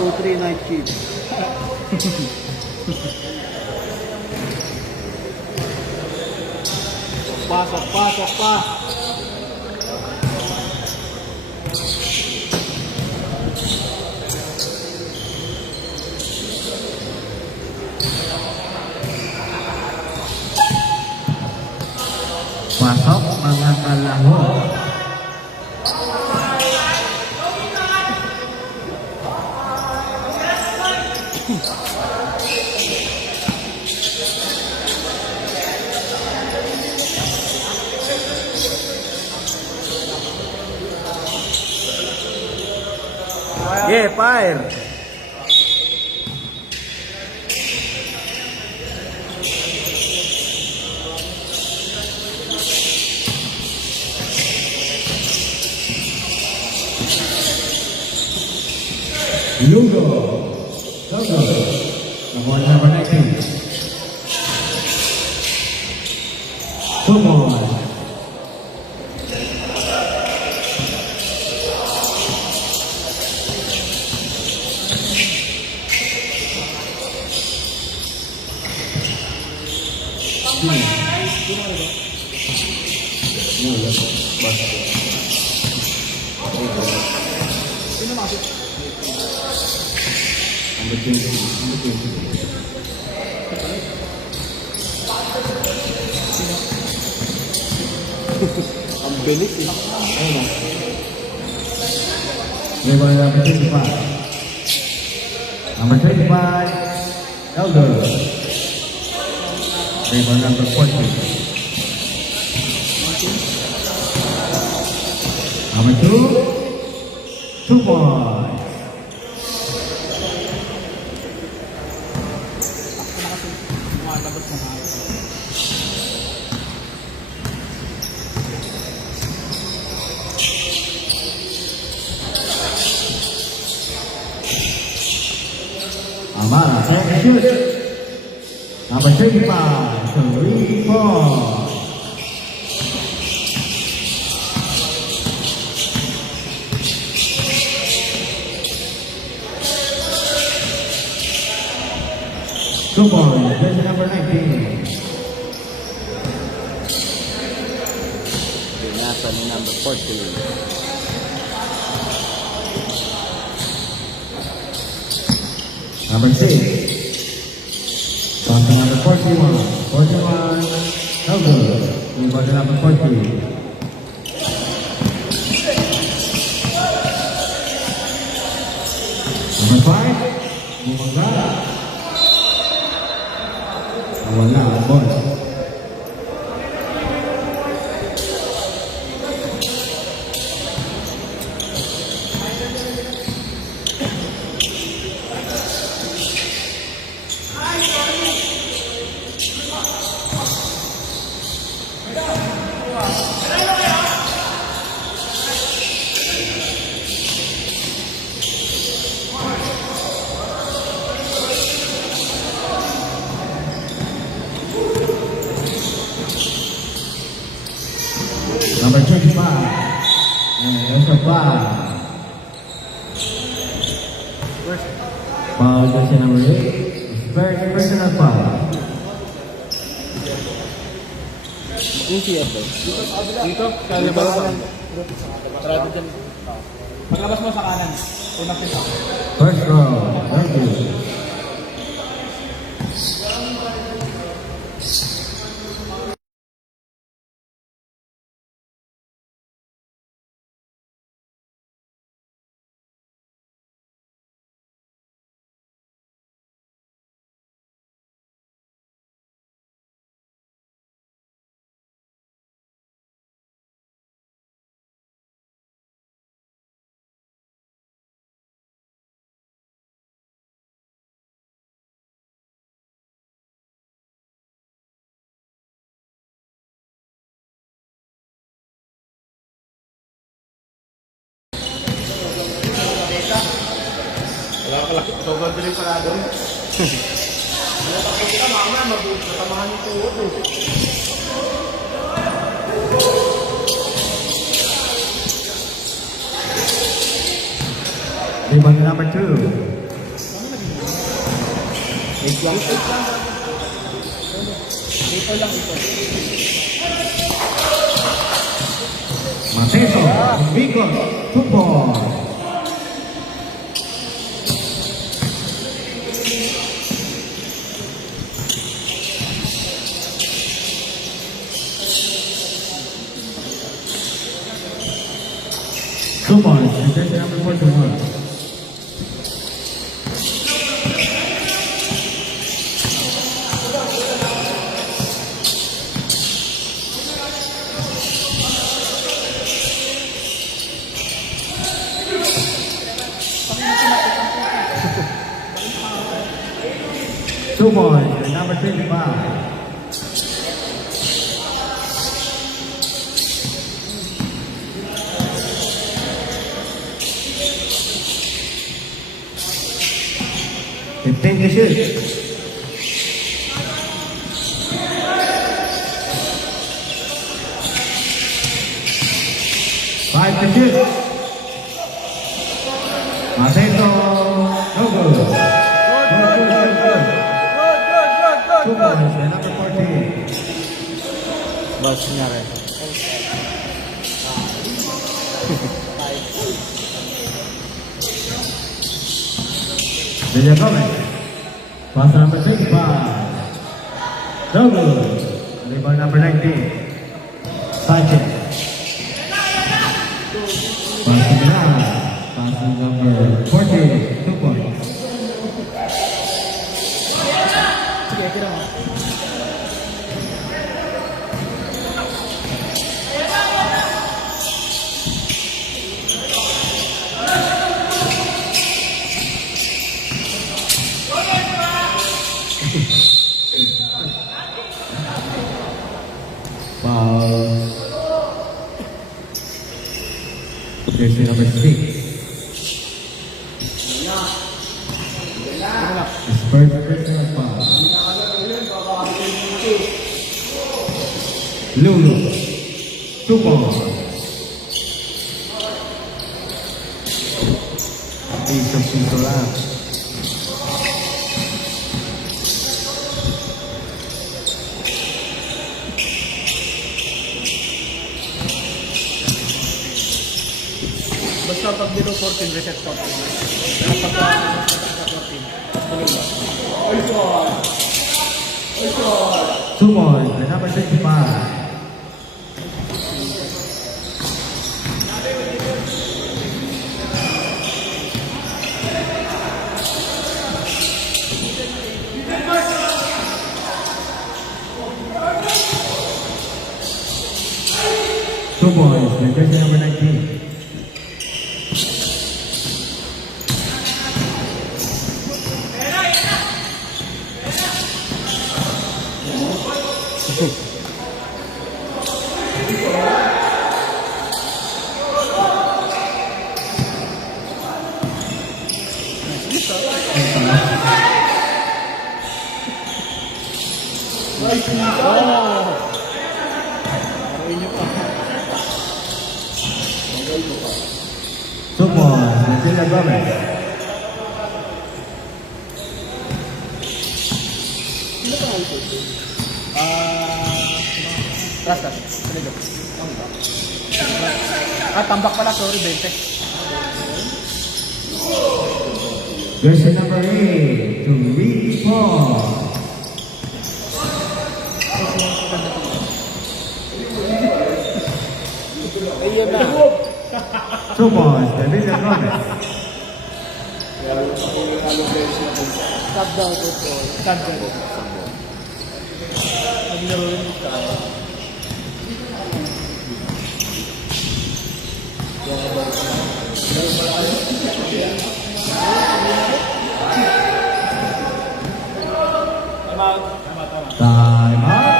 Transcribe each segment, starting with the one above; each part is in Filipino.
2, 3, night shift. Sok pa. Pasok mga kalaho. Yeah, fire. Lugo. Number 19. Come on. Sino masuk? Ang bilis eh. Number 25. Number 25. Elder. Number 40. Number 2 points. Amara, second shoot. Number 35, 3 points. Two points, jersey number 19. Nasa ni number 40. Number 6. Bottom number 41. 41. Elder. Bottom number 40. Number 5. Bumangga. Wala ang ball. Number 25. And also foul. Foul jersey number 8. First personal foul. Yung siya ba? Dito? Sa libaran. Trado dyan. Paglabas mo sa kanan. Unang pisa. First row. Thank you. Wala ka lang. Sobrang dilim parado. Kapag kita mamaya, matamahan yung tuhod eh. Rebound number 2. 8 lang. 8 lang. Ito lang ito. Mateso, Bicol, 2 points. Two points, jersey number 41. Two points, number 25. Fifteen to shoot. Five to shoot. Mateso, no good. Good. Two points, number 14. Bas niya rin. Villa Gomez. Pass number 65. No good. Rebound number 19. Sanchez. Pass to Milan. Pass to number 40. 2 points. Sige, kira mo. Foul. Jersey number 6. His first personal foul. Lulu. 2 points. Isang piso lang. Basta pag below 14, reset 14. Kapag 14, tuloy ba? 2 points, the number 65. Two points, the jersey number 19. Two points, the Villa Gomez. Rastas. Saligo. Tambak pala. Sorry, 20. Jersey number 8 to reach point. Ayun na. 2 points, the Villa Gomez. Stop daw ito po. Stop daw. Naglaro rin ito. Time out.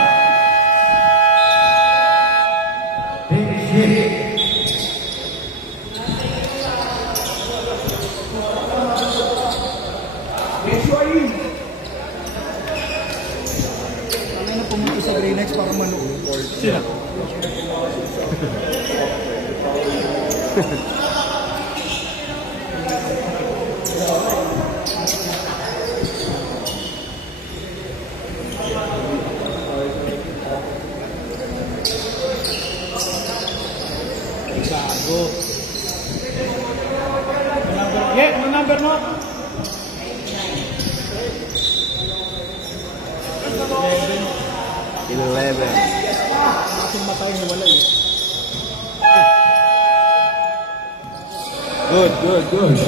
Big hit. Ano na pumunta sa Green X para manood? Sino? Gago. Yeah, ano number mo? 11. Aking matay na wala eh. Good, good, good.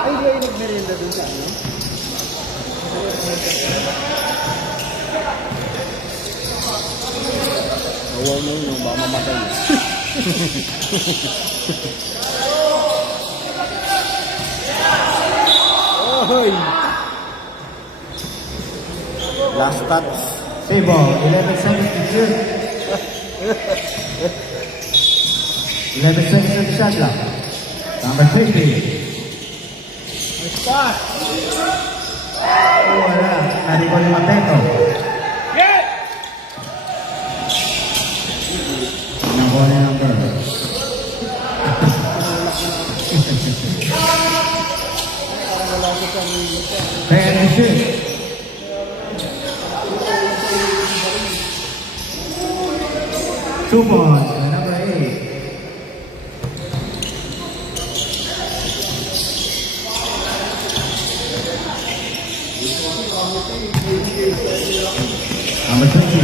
Ay, di ay nagmerienda dun sa ano? Nawaw mo yun, baka mamatay. Oy! Last touch. Save ball, 11 seconds to shoot. 11 seconds to shot clock. Number 50. Start! Wala. Narico ni Mateto. Yeah! Nakuha na number. Ten to shoot. Two points, number 8. Number 20.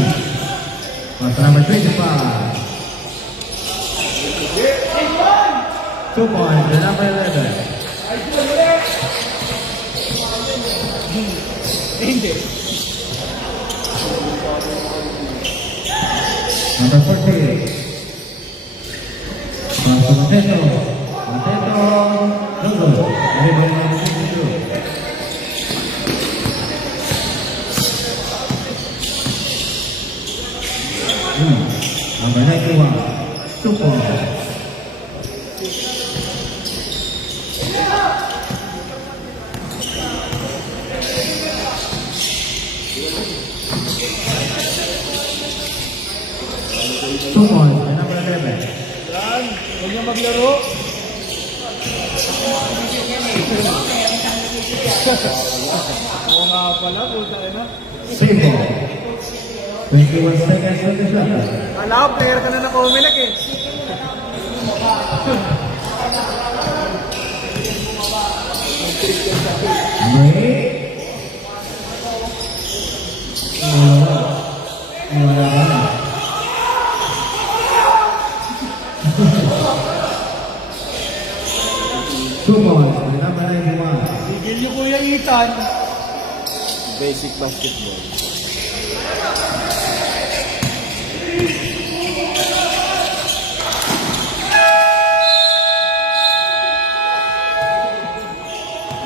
Plus number 25. 2 points, the number 11. Hindi. Number 48. Plus Mateto. Mateto. Lugo. Rebound number 52. Number 91. 2 points. Two points, the number 11. Yan. Huwag niyo maglaro. Oo nga pala, puta na. Save ball. 21 seconds on the shot. Kala ko, player ka na na Comelec eh. Break. Wala ka na. Two points, the number 91. Bigil niyo Kuya Ethan. Basic basketball.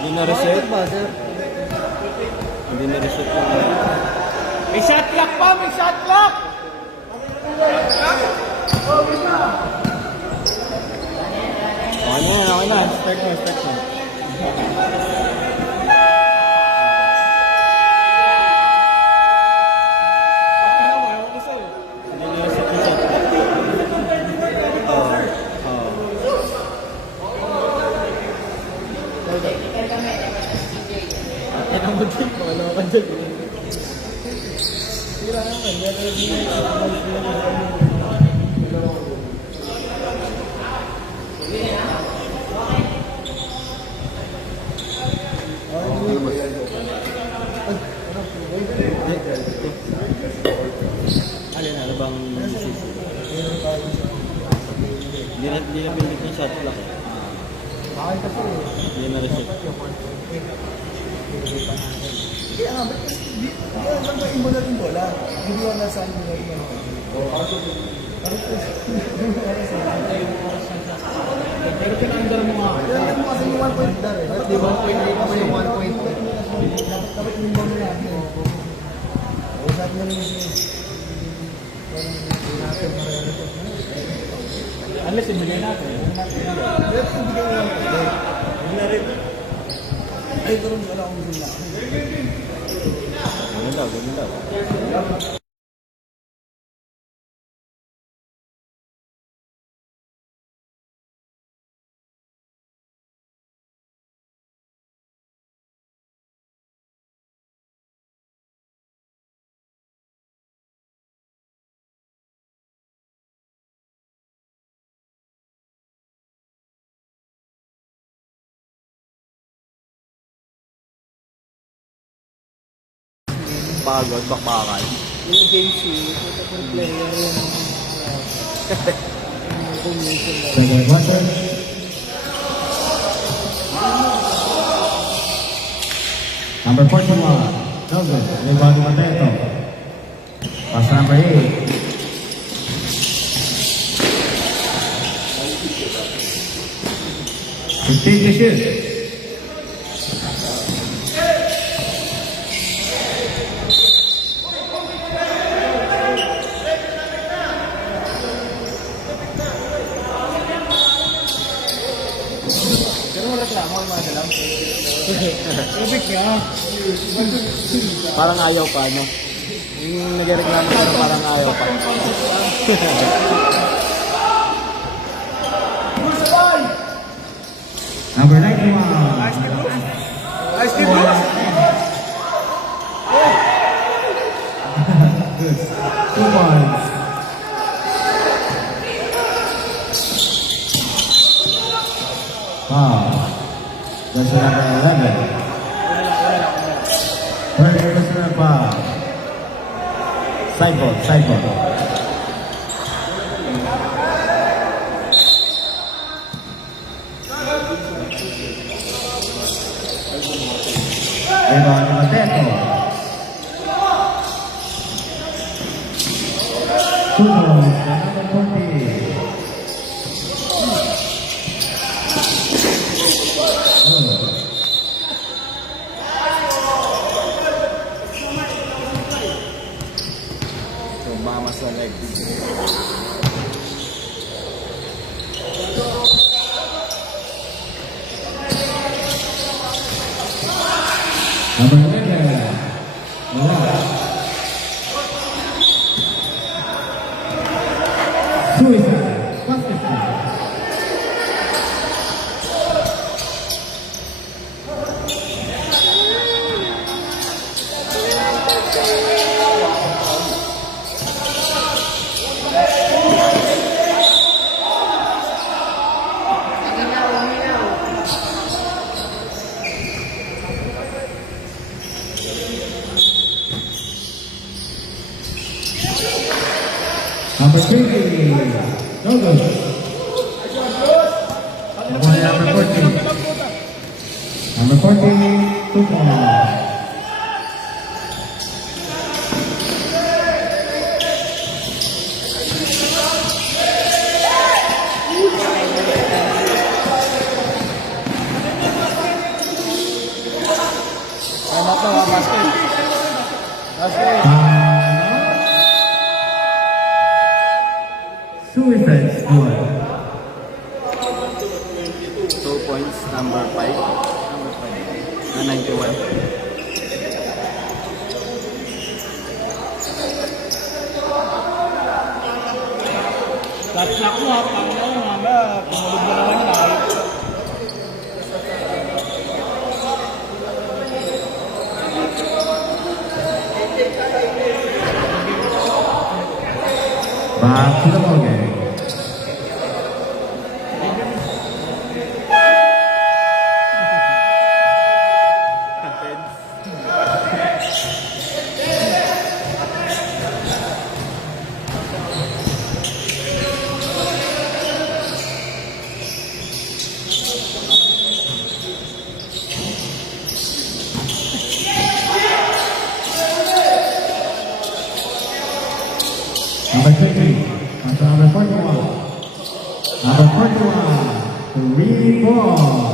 Hindi na reset. Hindi na reset yung May shot clock pa, may shot clock! Okay na yan, okay na. Start mo, start mo. Hindi na reset yung shot. Yan ang buti ko, alam ka dyan. Sira naman, yan ang Alin, ano bang sisi? Hindi na pinalik yung shot clock. bakit kasi Hindi na reset. kaya nga, ba't hindi lang ba imo natin bola? Hindi wala sa akin na iyan. Pero pinandar mo nga. Pinandar mo kasi yung 1 point dar eh. Di ba? 1.8 mo yung 1 point. Dapat yung bola natin. Usap mo rin siya. Unless ibigay natin. Ay, gano'n wala akong gusto na. Ganun daw, ganun daw. Pagod, bakbakan. Yung game show, for player yung combination na. Second quarter. Number 41, Nelson, Levanto Mateo. Pass number 8. Fifteen to shoot. Pero wala reklamo ang mga dalang. Ubik niya. Parang ayaw pa, no? Yung nagreklamo pero parang ayaw pa. Number 91. Ice cream bro. Good. 2 points. Wow. That's number 11. Third personal foul. Sideboard. Rebound ni Mateo. Tumo, number 40. Mama sa leg. Number 11. Wala. Suicide. Basketball. Number 20. No good. Number 14. Number 14. 2 points. Ay, mata mga basket. Basket. Suicide squad. 2 points, number 5. Number 5. Na 91. Lapit na ako ha. Panginoon mga pumulog na naman tayo. Back to the ball game. Number 20. After number 41. Number 41. 3 points.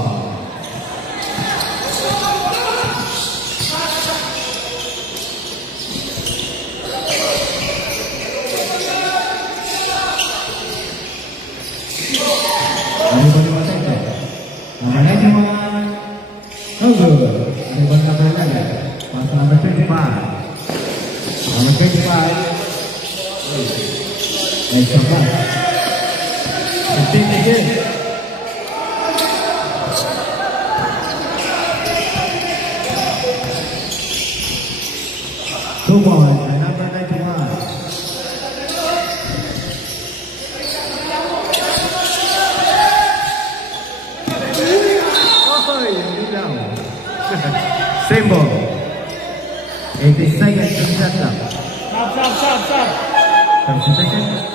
Extra point. 15 again. Two points, and number 91. Oh, hindi lang. Same ball. 80 seconds to shut down. Sab. 30 seconds.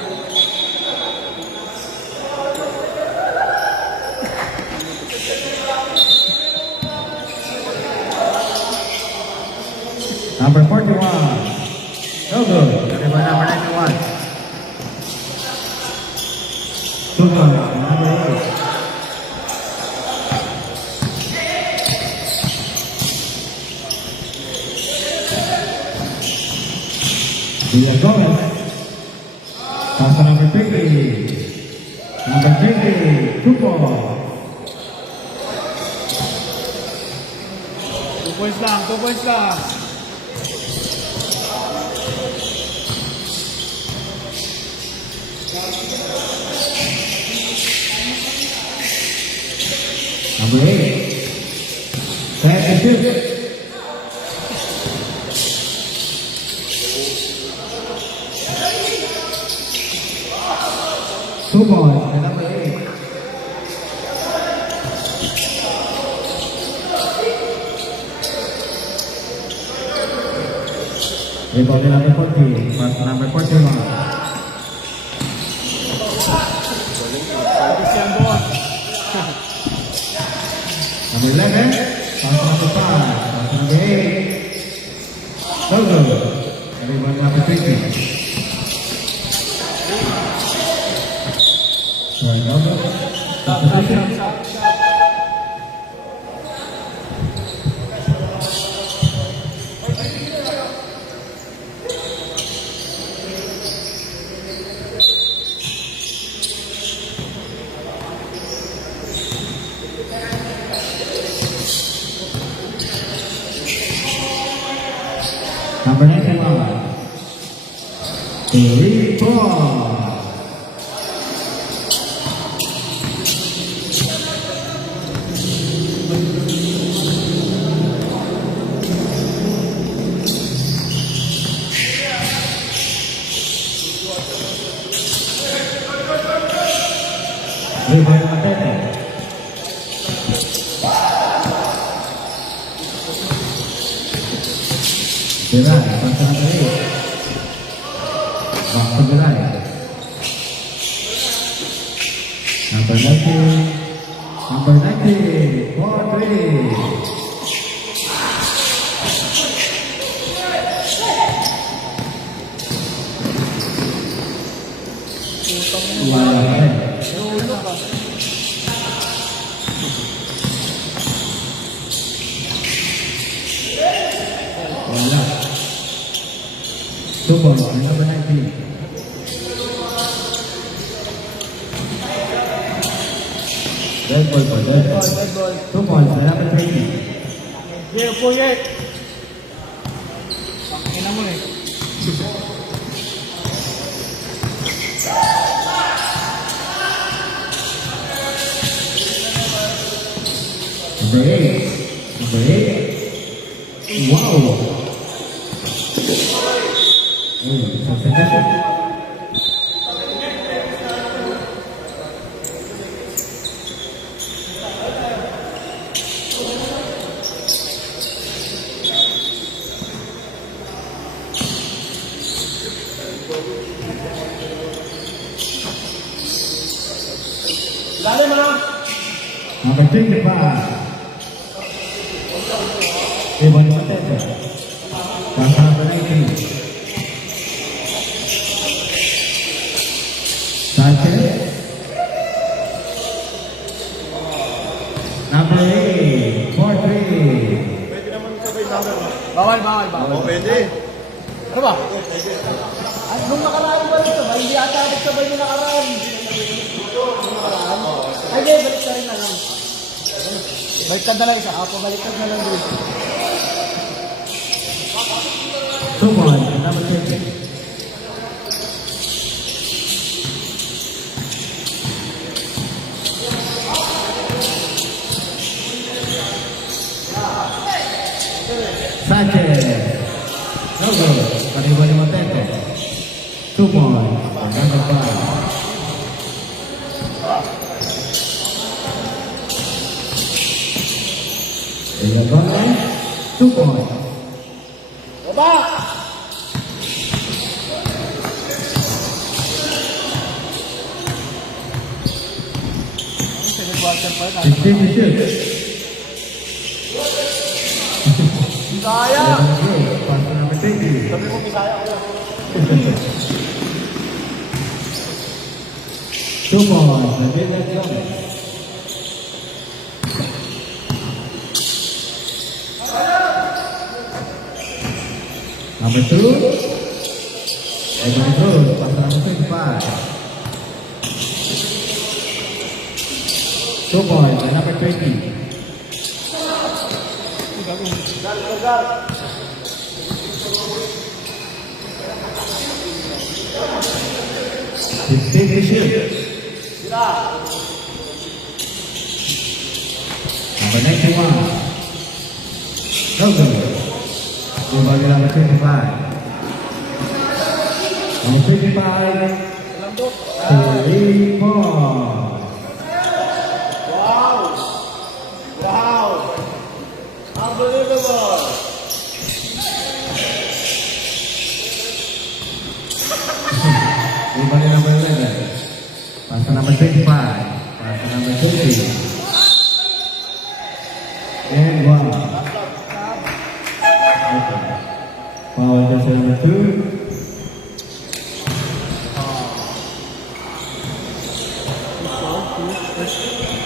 Number 41. No good. Number 91. Two points, number 8. Villa Gomez. Pass to number 20. Number 20. 2 points. 2 points lang, 2 points lang. Number 8. 72. Two points, and number 8. Rebound to number 40. Pass to number 41. Pagkis yan doon. Number 11. Pass to number 5. Pass to number 8. Solo. Rebound to number 20. Sorry, number. Sab. Number 91. 3 points. Rebound number 10. Gerai, pass to number 8. Back to Gerai. Number 19. Number 19. 4-3. Wala. Wala. Two balls, number 19. Red ball for red ball. Red ball. Two balls, number 20. Yeah, po yet. Pakina mo eh. Number 8. Number 8. Wow. Substitution. Lalim mo na. Number 25. Evan Mateta. Pass number 19. Sanchez. Number 8. 4-3. Bawal. Oo, pwede. Ano ba? Ay, nung nakaraan ba ito? Hindi ata nagsabay nung nakaraan. Ay, di, balik ka rin na lang. Baliktad na lang isa. Pabaliktad na lang din. 2-1. Number 20. Gogo, kariba ni Matete. 2 points for number 5. Ilagones, 2 points. Baba! Second quarter pa yun. 15 to shoot. Bisaya! Pass to number 20. Sabi mo Bisaya ko. 2 points for Gilbert Gomez. Number 2. Edwin Cruz, pass to number 25. 2 points for number 20. Fifteen to shoot. Number 91. Gogo. Number 25. Number 25. 3 points. Wow! Unbelievable! Number 11. Pass to number 25. Pass to number 20. And 1. Okay. Foul just number 2.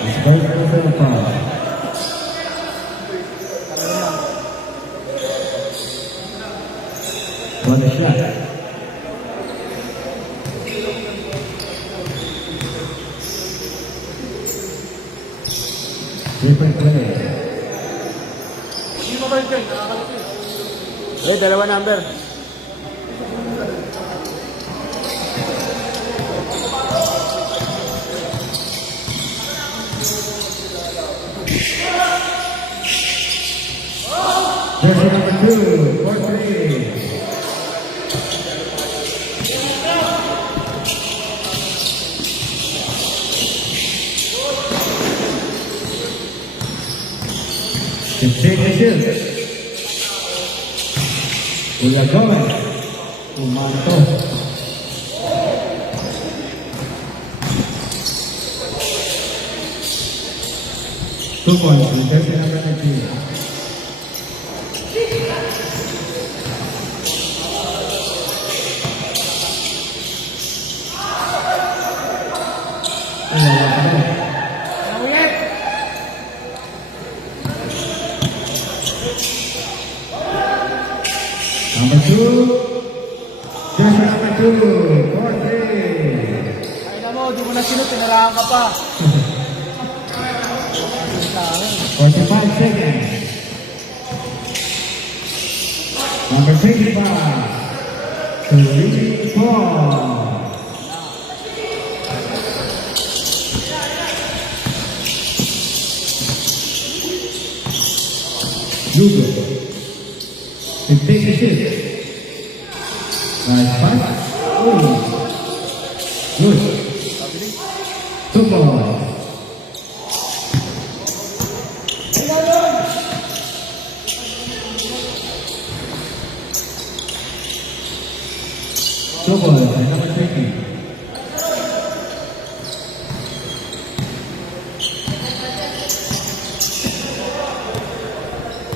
It's first personal foul. What a shot. Different play. Hindi mo ba yun? Nakakalapit. Dalawa number. Jersey number 2, for 3. Fifteen to shoot. Ilagones. Umanto. Two points, jersey number 19. Namuyet! Number 2. Jersey number 2, for 3. Ay na mo, di mo na sinut, tinarahan ka pa. 45 seconds. Number 25. 3 points. Lugo. 15 to shoot. Nice pass. Good. 2 points. Two points, number 20.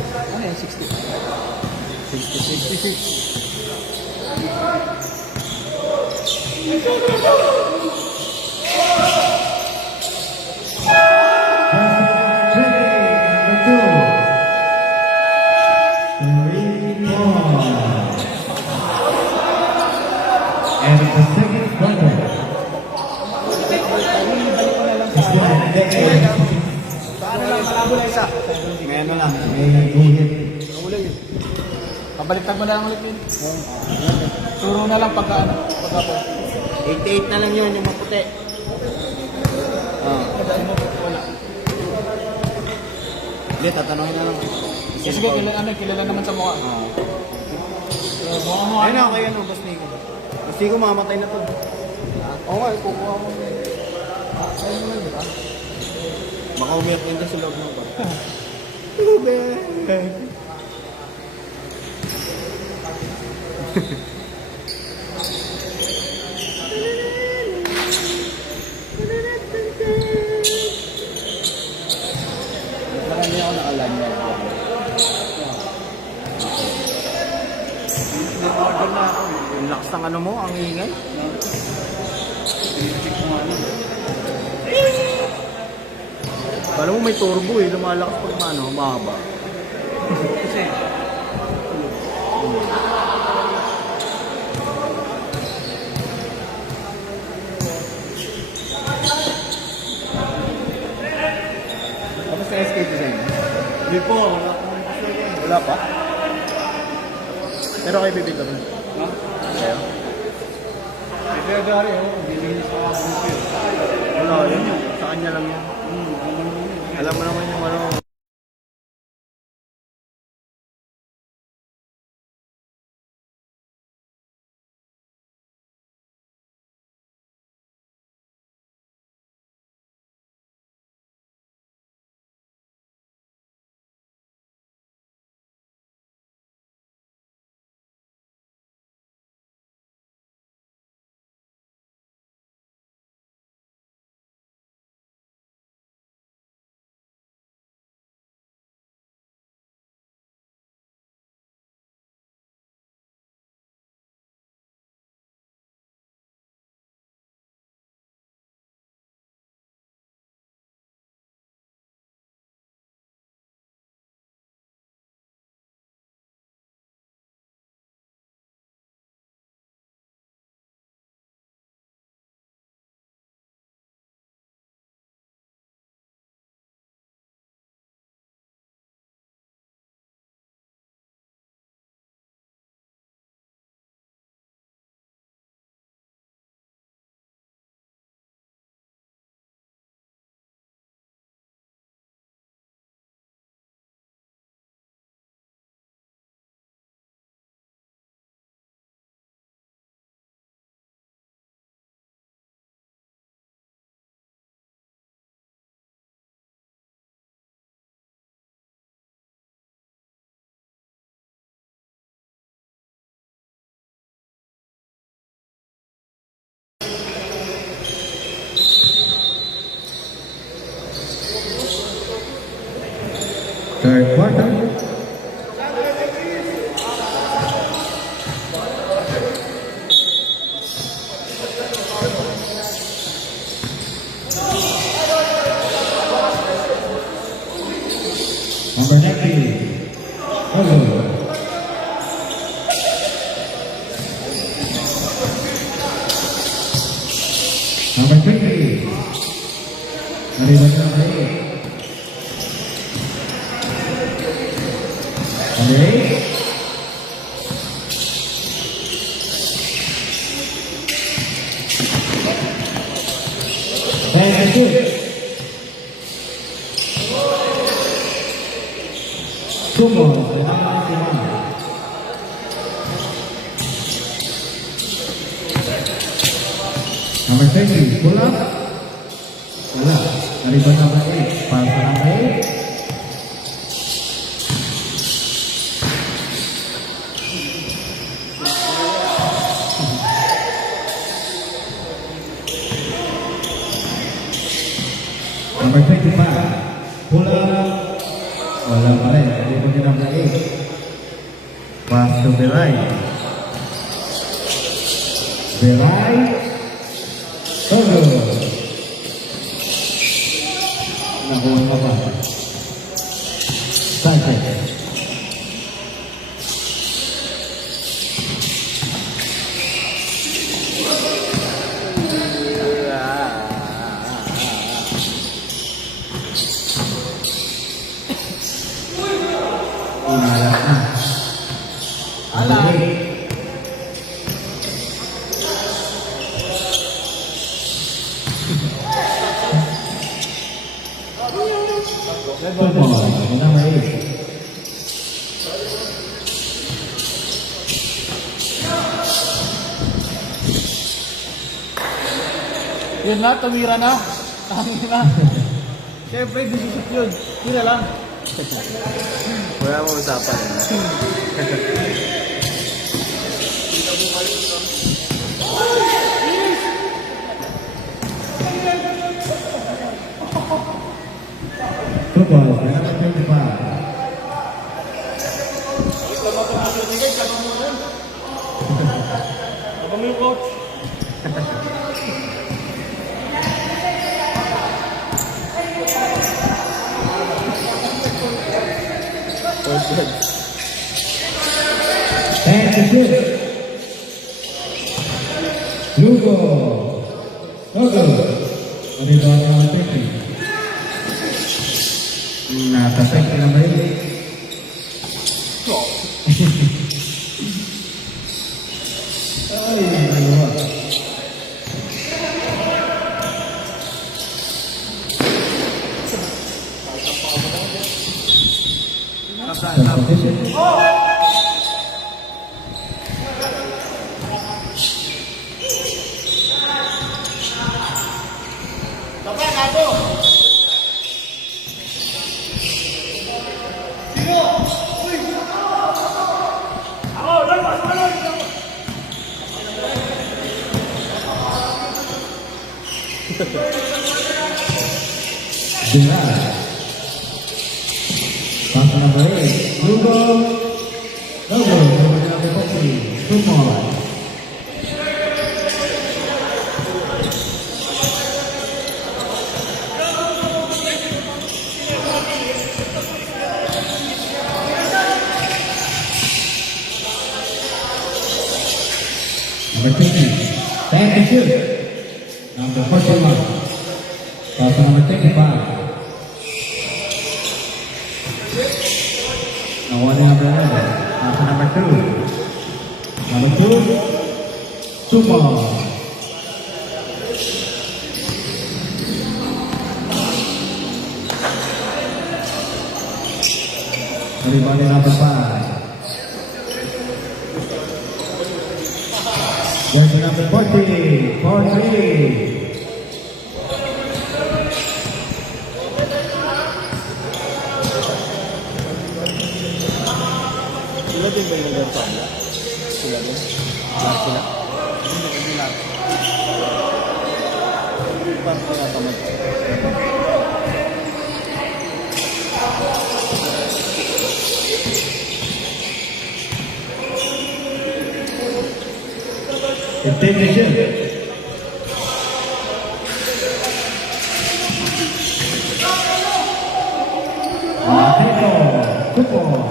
Ano yan? 60? 66. And the second quarter. Paano lang, malabo na isa. May ano lang. May guhit. Kamulay yun. Pabaliktad mo na lang ulit yun. Turo na lang pagka ano. Pagka po. 88 na lang yun, yung maputi. Pagkaan mo, wala. Hindi, tatanungin na lang. Sige, kilala naman sa mukha. Ayun na, kaya ano, Boss Nico. Boss Nico, mamatay na to. Oo nga, kukuha mo. Ayun naman, di ba? Baka umiyak din ka sa loob mo ba? Ube! Marami ako nakalanyag. Nag-order na ako. Yung lakas ng ano mo, ang ingay. Kala mo may turbo eh, lumalakas pag ano, mahaba. Kasi, Tapos sa SK design. hindi po. Wala pa? Pero kay bibig ka rin. Ha? Kaya? Ito yung dari, oh. Bilinis ko ako ng pil. Wala, yun yun. Sa kanya lang yan. Alam mo naman yung ano. Third quarter. Number 19. Hello. Number 20. Nariban na number 8. Okay. And good. Two more. Number 20. Pull up. Wala. Nariban number 8. Para sa number 8. Number 25, pull up. Wala pa rin. Hindi po din number 8. Pass to Belay. Belay. Todo. Nakuha mo pa. Sanchez. Umalat na. Okay. Football, number 8. Yun na, tumira na. Tangin na. Siyempre, decision yun. Tira lang. Wala mo usapan. Football, number 25. Abang mo yung coach. And to shoot. Lugo. Lugo. Rebound number 50. Nasa second number 8. Ay, dalawa. Competition. Gerard. Pass number 8. Lugo. Lugo. Number 40. 2 more. Number 50. 10 to shoot. Number 41. Pass number 35. Now one number 11. Pass number 2. Number 2. 2 more. Everybody number 5. There's number 40. 43. Sila din ba yung nag-ganto? Sila din? Lahat sila? Hindi lahat. Parang tinatamad. Attention. Mateo. Football.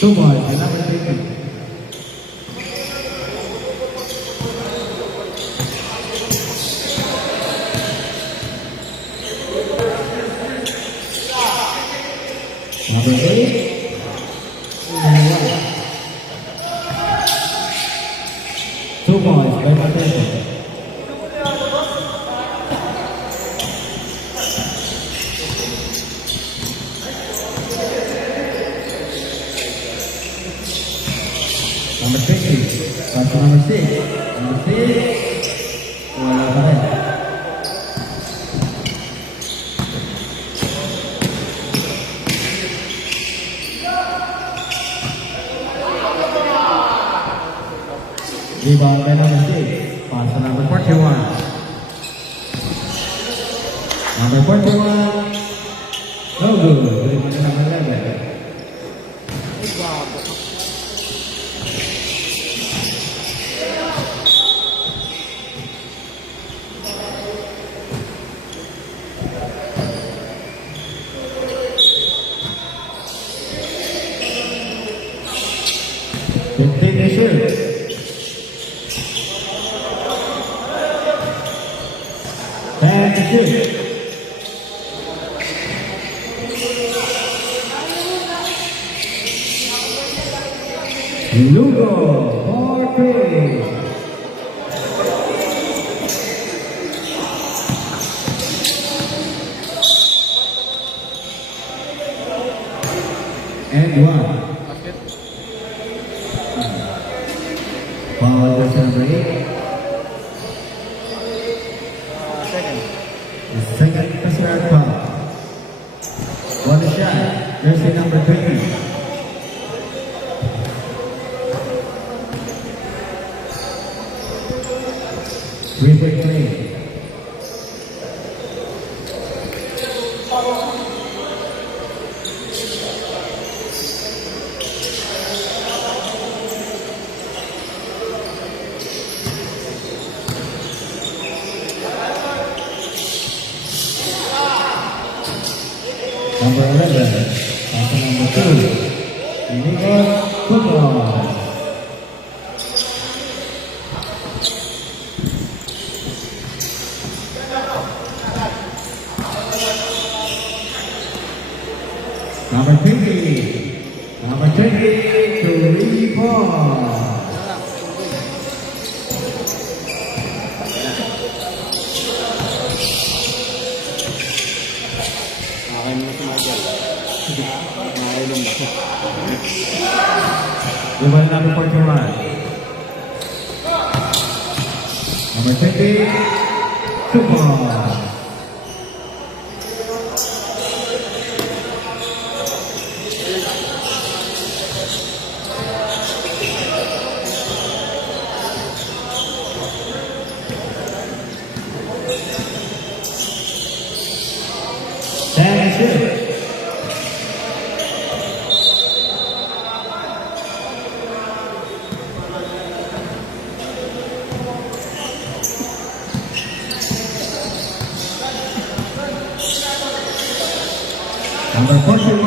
Two boys, number 50. Number 8. Two boys, by rotation. Number 50. Pass to number 6. Number 6. Wala pa rin. Rebound by number 6. Pass to number 41. Number 41. No good. Rebound by number 11. Take a shoot. And to shoot. Lugo for 3. And 1. Foul jersey number 8. Second. The second personal foul. One shot, jersey number 20. Three-point play. Number 11, passer number 2, illegal football. Number 20, number 20, to rebound. Okay mo na si Michael. Nakainom ba? Dual number 41. Number 20, football. Number 41,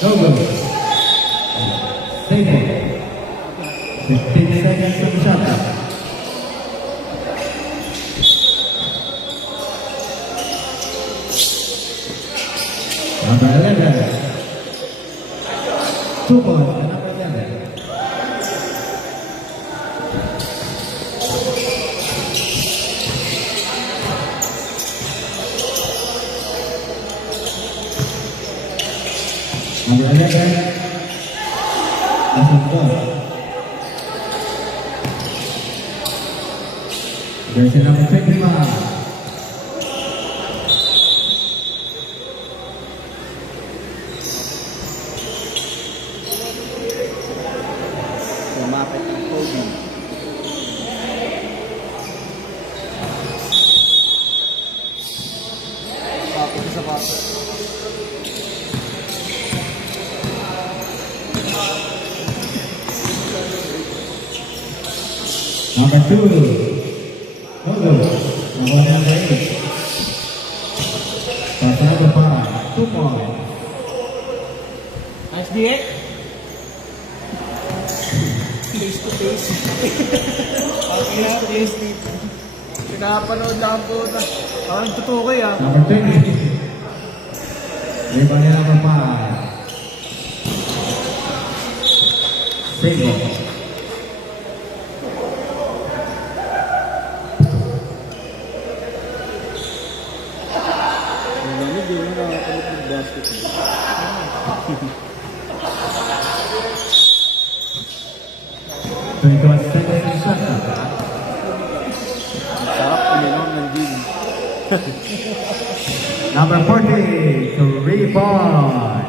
Dogo. Stable. 15 seconds to the shot. Number 11, 2 points. Number 11. Number 11, Asam Go. Jersey number 25. Lumapit ang Kobe. Kapit sa pato. Number 2, Dogo. Number 8. Pass number 5, 2 points. Nice diet. Face to face. Okay na, face to face. Pinapanood lang po. Parang tutukoy ah. Number 20. Rebound niya number 5. Single. Malamig din yung nakakalit ng basketball. Seconds shot. Sarap uminom ng gin. Number 40 to rebound.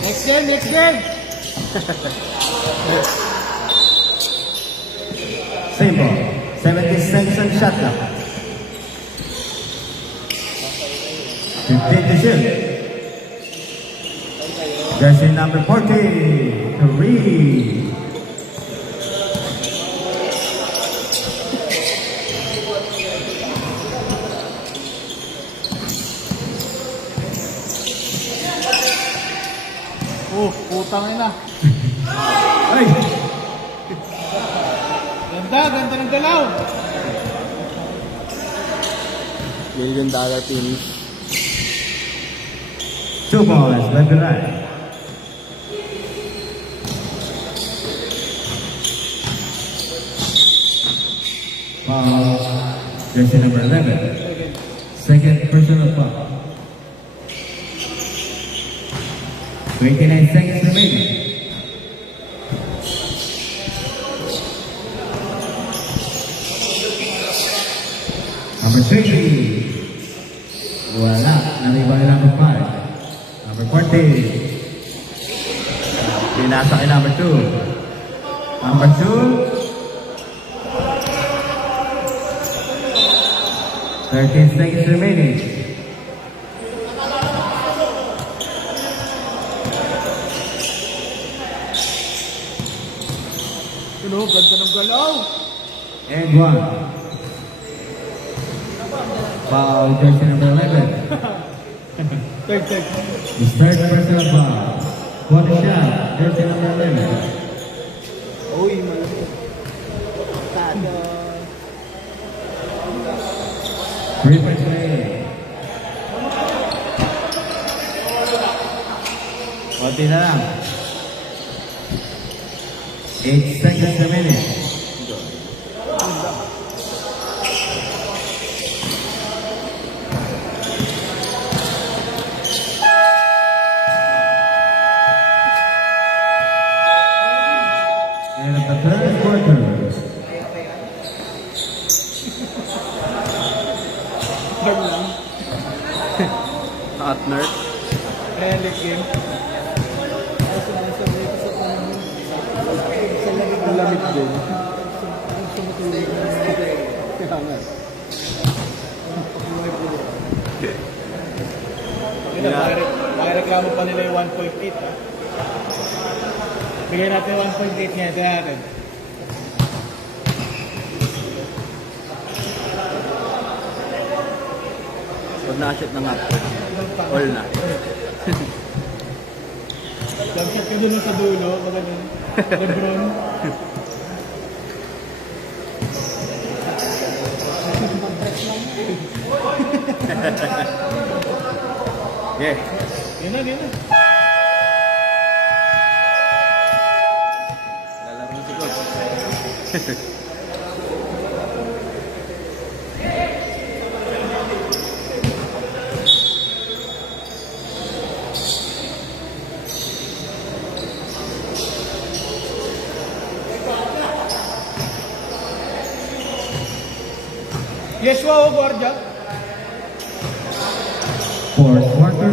Next game, next game. Same ball. 70 seconds shot clock. 15 to shoot. Jersey number 40 to Reed. Putang ina. Ay! Ganda ng galaw. $1 million finish. 2 balls, left and right. Foul, jersey number 11. Second personal foul. 29 seconds remaining. Number 30. Wala. Naribang number 5. Number 40. Pinasa kay number 2. Number 2. 13 seconds remaining. Ano, ganda ng galaw. And 1. Foul, jersey number 11. Third. His third personal foul. Quarter shot, jersey number 11. Uy, malaki. Tado. 3 points away. Konti na lang. 8 seconds remaining. And at the third quarter, Hard lang. Hot nerd. Relic game. Ang lamig din. Pakireklamo pa nila yung 1.8 ha. Bigyan natin 1.8 niya. Ito natin. Pag na-shoot na nga. All na. Jump shot ka dun sa dulo. Baga dun. Lebron. Yeah. Yun na. Lalaro na si Coach. Yeshua o Guardia. fourth quarter.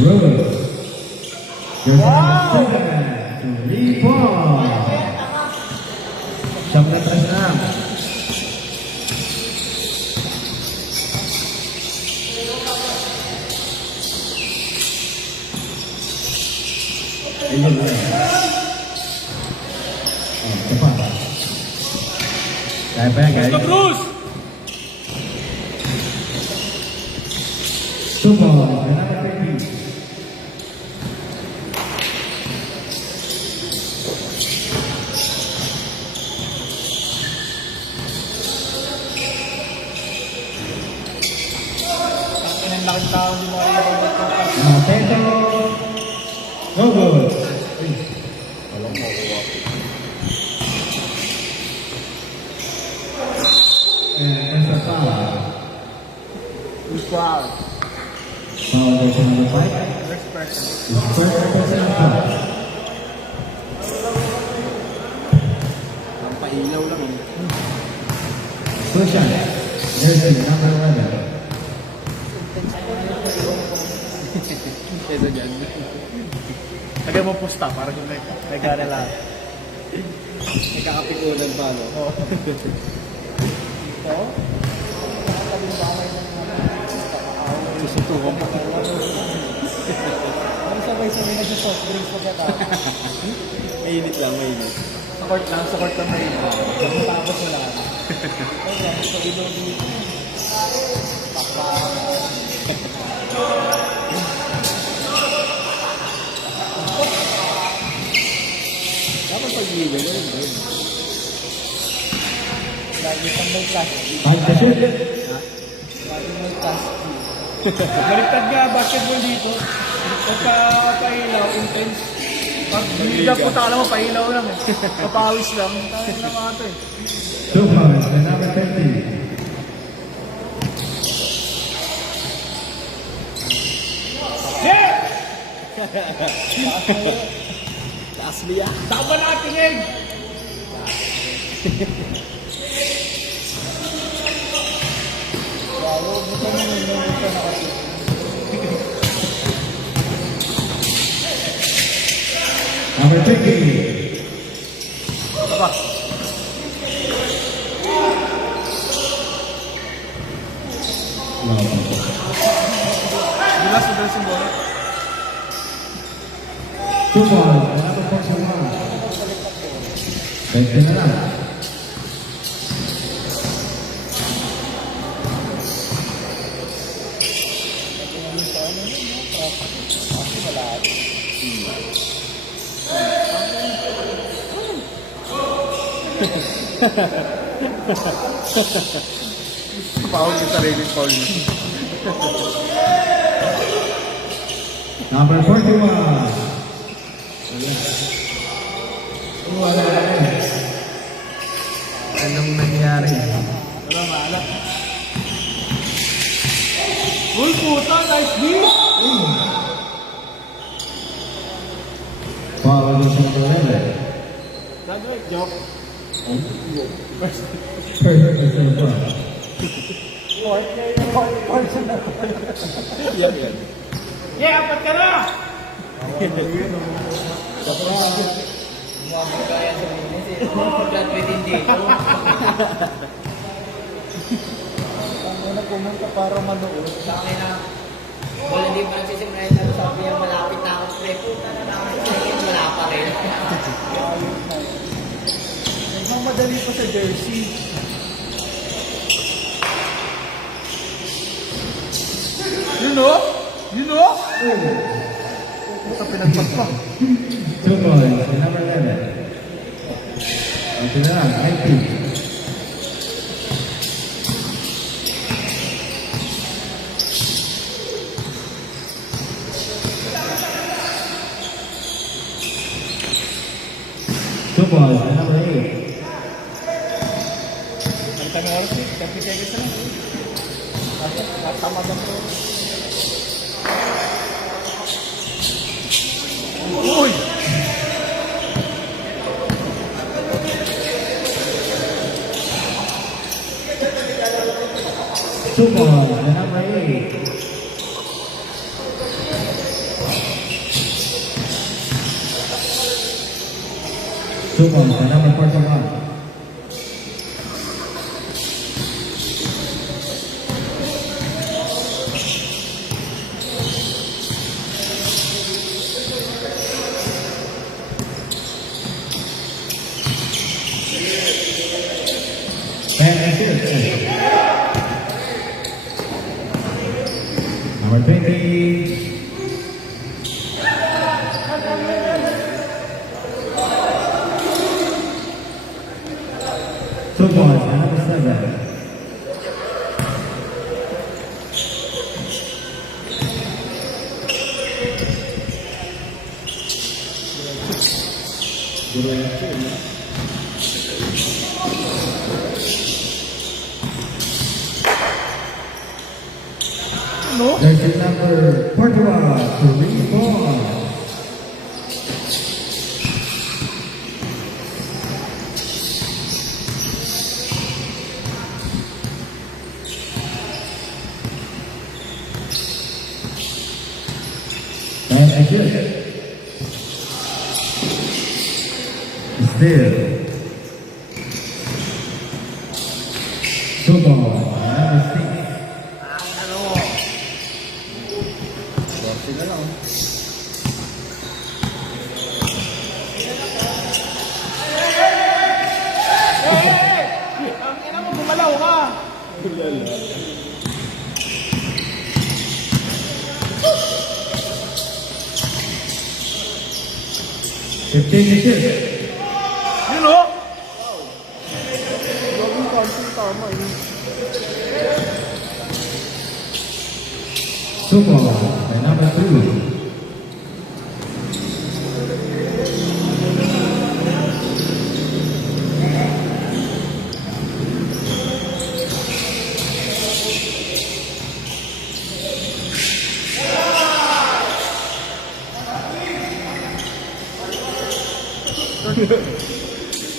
Rose. Wow! 3 points. Siyam na tres na. Ayun na. Ito pa. Kaya pa yan, guys. Let's go, Bruce! 2 points. Another 15. Ang laking tao din mga ibang Mateto. No good. Walang makuha. And there's a foul. Wow. Foul goes to number 5. First person. His first personal foul. Ang pailaw lang eh. Sushan. Jersey number 11. Kesa dyan. Lagyan mo pusta para kung may garela. May kakapikunan pa, no? Oo. Susutukan pa. Ang sabay-sabay nag-soft drinks pagkatapos. Mainit lang, mainit. Sa court lang may tapos wala. Tapos sa ilong dito. Isang may class. 5 to shoot. Isang may class. Baliktad nga basketball dito. Pagka pailaw, intense. Pag hindi po alam mo, pailaw lang eh. Papawis lang. Tayo na mga ito eh. 2 fouls, and number 30. Yeah! Taas niya. Tama natin eh! Number 20. Aba, bilas na dalas yung bola. 2 fouls, and number 41. 20 na lang. Foul yung sarili, foul niya. Number 41. Anong nangyari? Wala maalat. Uy, puta! Nice D! Foul is number 11. Sabi, joke. First is number 1. Yan, yan. Yeah, apat ka na! Ano pumunta para manood? Sa akin na, wala di pa nagsisimula yung sabi niya malapit na ako sa puta na naman sa akin, wala pa rin. Nagmamadali pa sa jersey. Yun o? Yun o? Puta, pinagpagpa. 2 fouls, and number 11. 20 na lang, 19. Two balls, and number 8. Palitan ng oras eh. 30 seconds na lang. Tama lang to. Uy! Two balls, and number 8. Two balls, and number 41. Number 20. Two points, and number 7. No? There's number 41, 3 points. And again. Still. Two balls, number 6. Sila lang. Ang ina mo, gumalaw ka! Fifteen to shoot. Yun o? Gawin counting Two balls by number 2.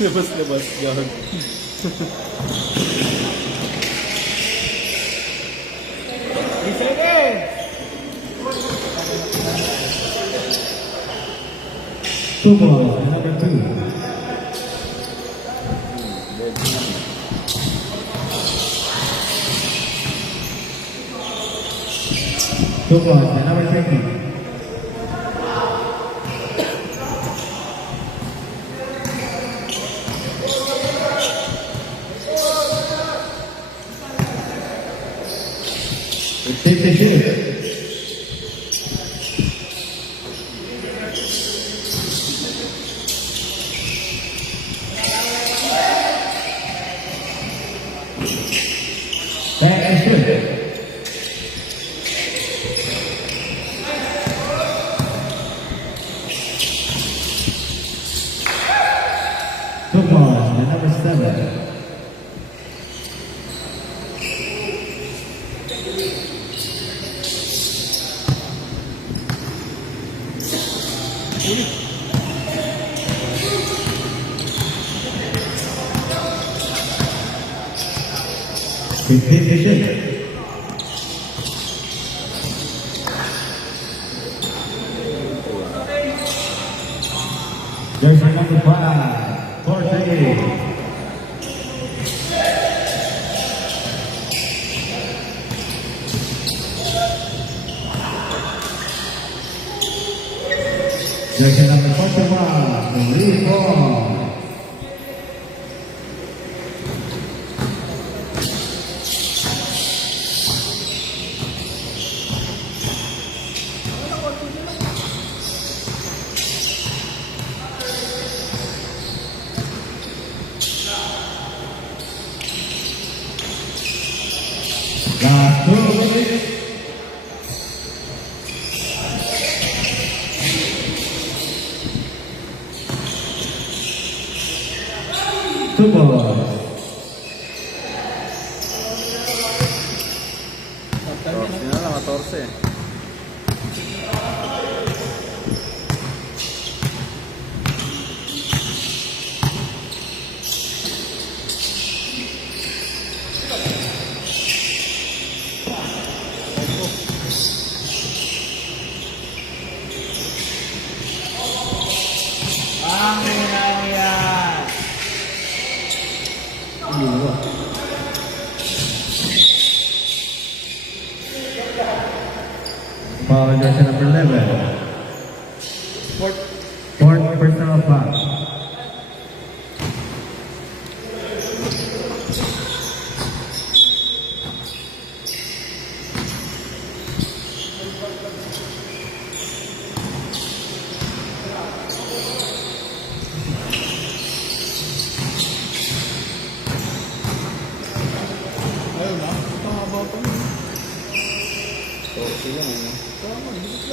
Labas-labas yan. Two balls by number 2. Two balls by number 20. Fifty shoot. Back and shoot. Two balls by number 7. Fifty. Jersey number 5, Jorge. Jersey number 41, Lee Paul. Last 2 minutes. Two balls. Torce na lang, 14. Foul jersey number 11. Fourth personal foul.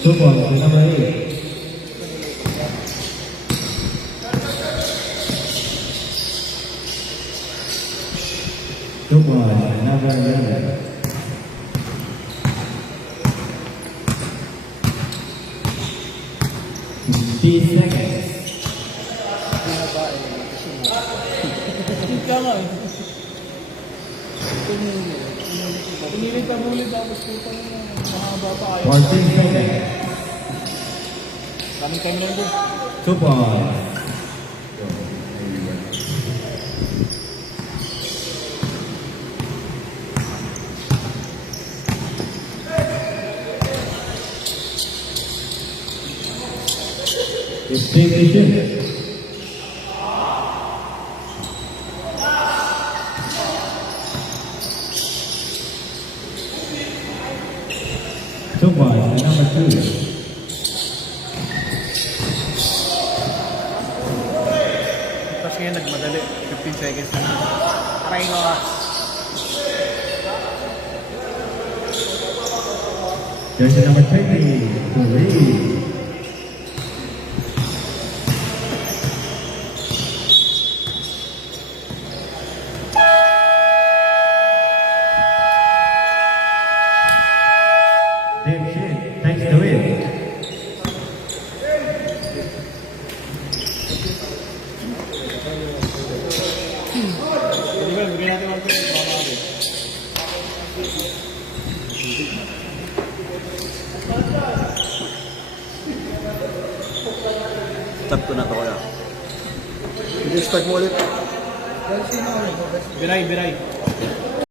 Two balls by number 8. Two balls by number 11. Seconds. Ika nga eh. Pinilit ka bulit tapos kita mo na mahaba pa kayo. 14 seconds. Kaming time lang doon. Two balls. Distinction. Two balls, number 2. Tapos ngayon nagmadali. 15 seconds na. Try ko ah. Jersey number 20, Lee. Dave Shin takes the win. Di ba, bigyan natin 1 point. Baka natin. Tap ko na to kaya. Hindi, start mo ulit. Biray.